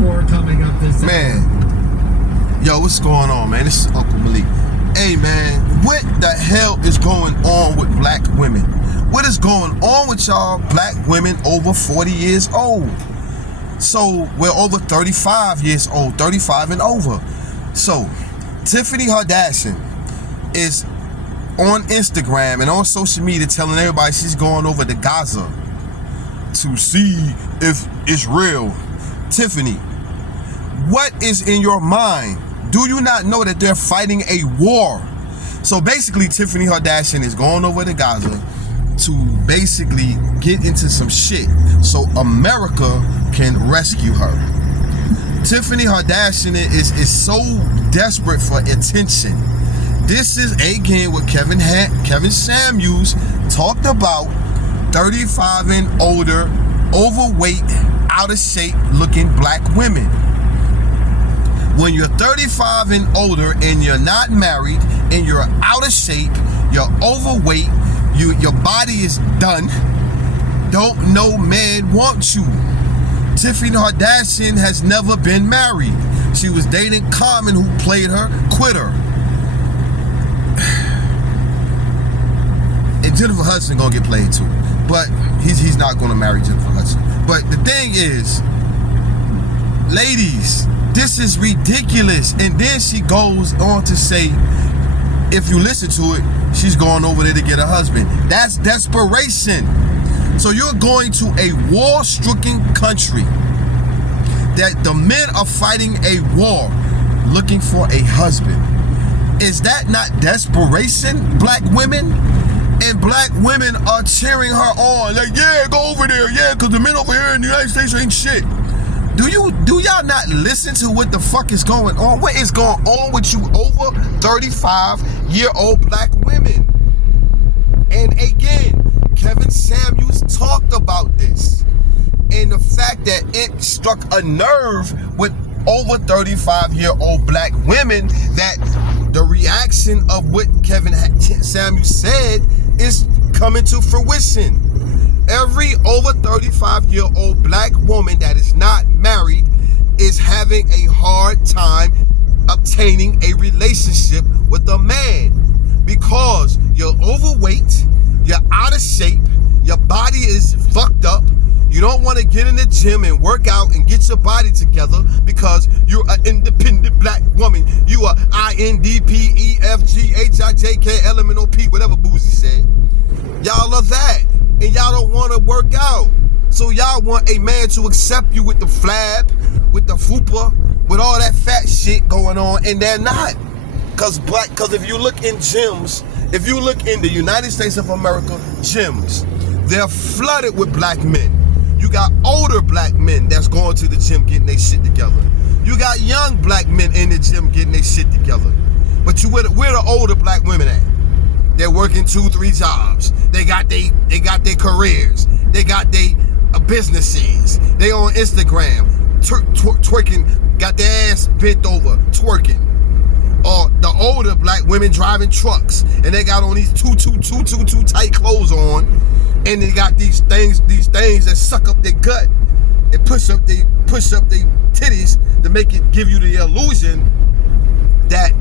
more coming up this man. Yo, what's going on, man? This is Uncle Malik. Hey, man, what the hell is going on with black women? What is going on with y'all black women over 40 years old? So we're over 35 years old, 35 and over. So Tiffany Harddison is on Instagram and on social media telling everybody she's going over to Gaza to see if it's real. Tiffany, what is in your mind? Do you not know that they're fighting a war? So basically, Tiffany Harddison is going over to Gaza to basically get into some shit so America can rescue her. Tiffany Harddison is so desperate for attention. This is again what Kevin Samuels talked about: 35 and older, overweight, out of shape looking black women. When you're 35 and older and you're not married and you're out of shape, you're overweight, your body is done, don't no man want you. Tiffany Harddison has never been married. She was dating Common, who played her, quit her. And Jennifer Hudson gonna get played too, but he's not gonna marry Jennifer Hudson. But the thing is, ladies, this is ridiculous. And then she goes on to say, if you listen to it, she's going over there to get a husband. That's desperation. So you're going to a war-stricken country that the men are fighting a war looking for a husband. Is that not desperation, black women? And black women are cheering her on, like, yeah, go over there, yeah, because the men over here in the United States ain't shit. Do y'all not listen to what the fuck is going on? What is going on with you over 35-year-old black women? And again, Kevin Samuels talked about this, and the fact that it struck a nerve with over 35-year-old black women, that the reaction of what Kevin Samuels said is coming to fruition. Every over 35-year-old black woman that is not married is having a hard time obtaining a relationship with a man, because you're overweight, you're out of shape, your body is fucked up. You don't want to get in the gym and work out and get your body together because you're an independent black woman. You are INDPEFGHIJKLMNOP, whatever Boozy said. Y'all are that. And y'all don't want to work out. So y'all want a man to accept you with the flab, with the fupa, with all that fat shit going on, and they're not. Cause if you look in gyms, if you look in the United States of America gyms, they're flooded with black men. You got older black men that's going to the gym getting their shit together. You got young black men in the gym getting their shit together. But where the older black women at? They're working 2-3 jobs. They got their careers. They got their businesses. They on Instagram twerking, got their ass bent over twerking. Or the older black women driving trucks and they got on these too tight clothes on, and they got these things that suck up their gut and push up their titties to give you the illusion that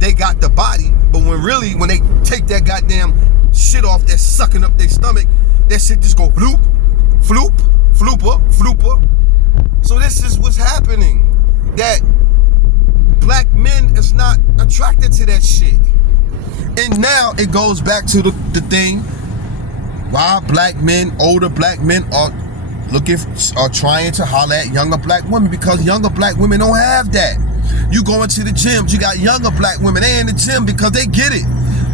they got the body, but when they take that goddamn shit off, they're sucking up their stomach, that shit just go bloop, floop, flooper. So this is what's happening. That black men is not attracted to that shit. And now it goes back to the thing why older black men are trying to holler at younger black women, because younger black women don't have that. You go into the gyms, you got younger black women, they in the gym because they get it.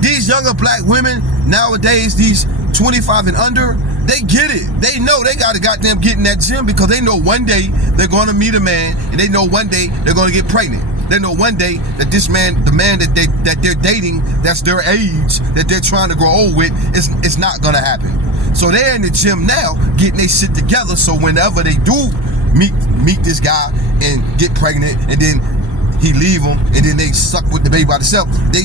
These younger black women nowadays, these 25 and under, they get it. They know they gotta goddamn get in that gym because they know one day they're gonna meet a man, and they know one day they're gonna get pregnant. They know one day that this man, the man that they're dating, that's their age, that they're trying to grow old with, it's not gonna happen. So they're in the gym now getting their shit together, so whenever they do meet this guy and get pregnant, and then he leave them, and then they suck with the baby by themselves, they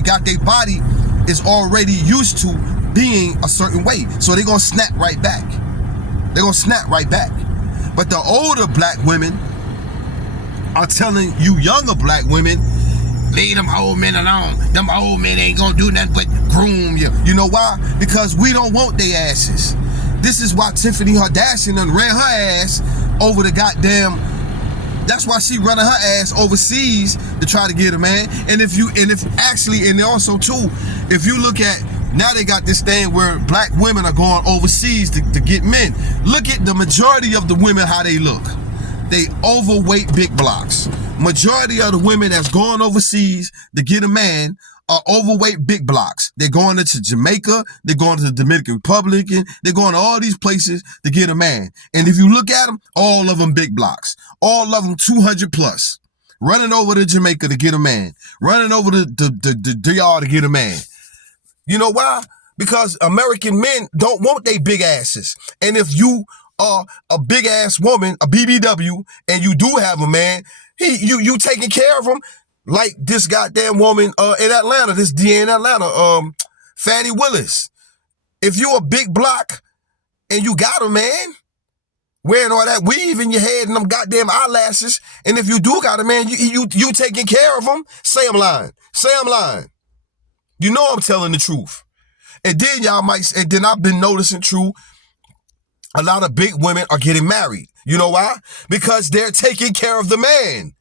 got their body is already used to being a certain way, so they're gonna snap right back. But the older black women are telling you younger black women, leave them old men alone. Them old men ain't gonna do nothing but groom you. You know why? Because we don't want their asses. This is why Tiffany Harddison done ran her ass over the goddamn. That's why she running her ass overseas to try to get a man. And also too, if you look at, now they got this thing where black women are going overseas to get men. Look at the majority of the women, how they look. They overweight big blocks. Majority of the women that's going overseas to get a man are overweight big blocks. They're going to Jamaica, they're going to the Dominican Republic, they're going to all these places to get a man. And if you look at them, all of them big blocks. All of them 200 plus. Running over to Jamaica to get a man. Running over to the DR to get a man. You know why? Because American men don't want they big asses. And if you are a big ass woman, a BBW, and you do have a man, you taking care of him. Like this goddamn woman in Atlanta, this DA in Atlanta, Fannie Willis. If you a big block and you got a man, wearing all that weave in your head and them goddamn eyelashes, and if you do got a man, you taking care of him, say I'm lying. Say I'm lying. You know I'm telling the truth. And then then I've been noticing true, a lot of big women are getting married. You know why? Because they're taking care of the man.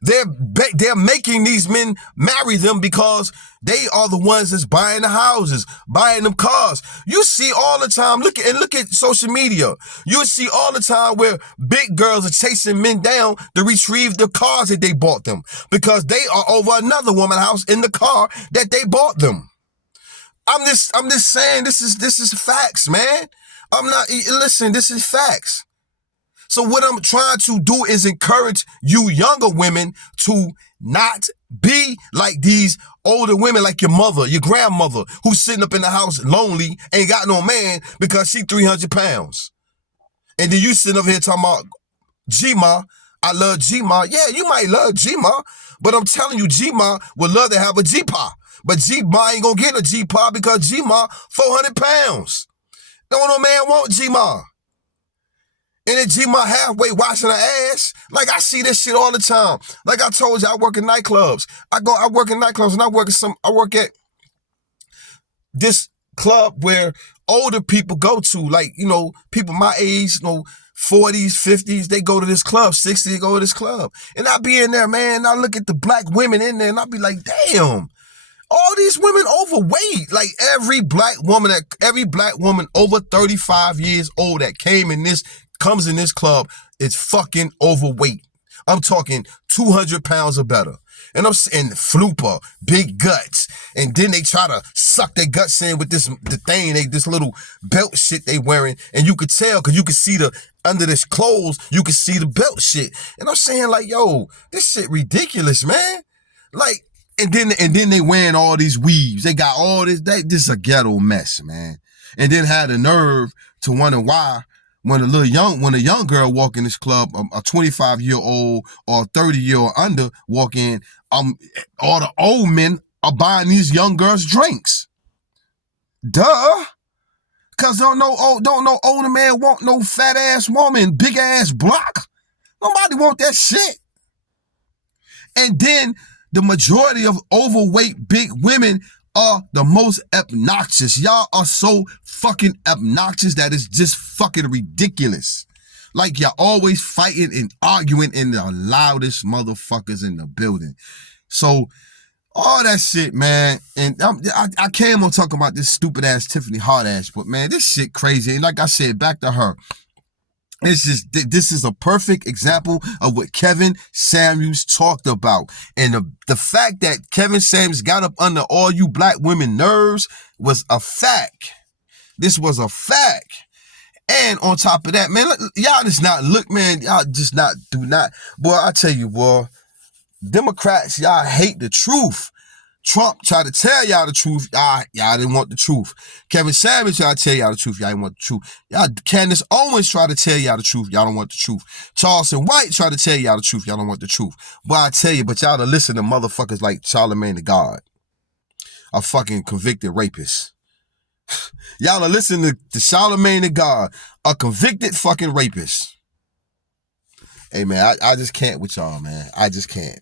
They're making these men marry them because they are the ones that's buying the houses, buying them cars. You see all the time, look at social media. You see all the time where big girls are chasing men down to retrieve the cars that they bought them because they are over another woman's house in the car that they bought them. I'm just saying this is facts, man. Listen, this is facts. So what I'm trying to do is encourage you younger women to not be like these older women, like your mother, your grandmother, who's sitting up in the house lonely, ain't got no man because she 300 pounds. And then you sitting up here talking about G-Ma, I love G-Ma. Yeah, you might love G-Ma, but I'm telling you, G-Ma would love to have a G-Pa. But G-Ma ain't gonna get a G-Pa because G-Ma 400 pounds. No man want G-Ma. And then G-Ma halfway washing her ass. Like, I see this shit all the time. Like I told you, I work in nightclubs. I work in nightclubs and I work at this club where older people go to, like, you know, people my age, you know, 40s, 50s, they go to this club, 60s, they go to this club. And I be in there, man, and I look at the black women in there and I be like, damn, all these women overweight. Like every black woman over 35 years old that comes in this club is fucking overweight. I'm talking 200 pounds or better. And I'm saying flooper, big guts. And then they try to suck their guts in with this little belt shit they wearing. And you could tell, because you could see under this clothes, you could see the belt shit. And I'm saying like, yo, this shit ridiculous, man. Like, and then they wearing all these weaves. They got all this, this is a ghetto mess, man. And then had the nerve to wonder why when a young girl walk in this club, a 25-year-old or 30-year-old under walk in, all the old men are buying these young girls drinks. Duh. Cause don't no older man want no fat ass woman, big ass block. Nobody want that shit. And then the majority of overweight big women are the most obnoxious. Y'all are so fucking obnoxious that it's just fucking ridiculous. Like you're always fighting and arguing in the loudest motherfuckers in the building. So all that shit, man. And I came on talking about this stupid ass Tiffany Harddison, but man, this shit crazy. And like I said, back to her. This is a perfect example of what Kevin Samuels talked about. And the fact that Kevin Samuels got up under all you black women nerves was a fact. This was a fact. And on top of that, man, y'all just not look, man, y'all just not do not. Boy, I tell you, boy, Democrats, y'all hate the truth. Trump tried to tell y'all the truth. Y'all didn't want the truth. Kevin Samuels tried to tell y'all the truth. Y'all didn't want the truth. Candace Owens tried to tell y'all the truth. Y'all don't want the truth. Charleston White tried to tell y'all the truth. Y'all don't want the truth. But I tell you, but y'all to listen to motherfuckers like Charlemagne the God, a fucking convicted rapist. Y'all are listening to Charlemagne the God, a convicted fucking rapist. Hey, man, I just can't with y'all, man. I just can't.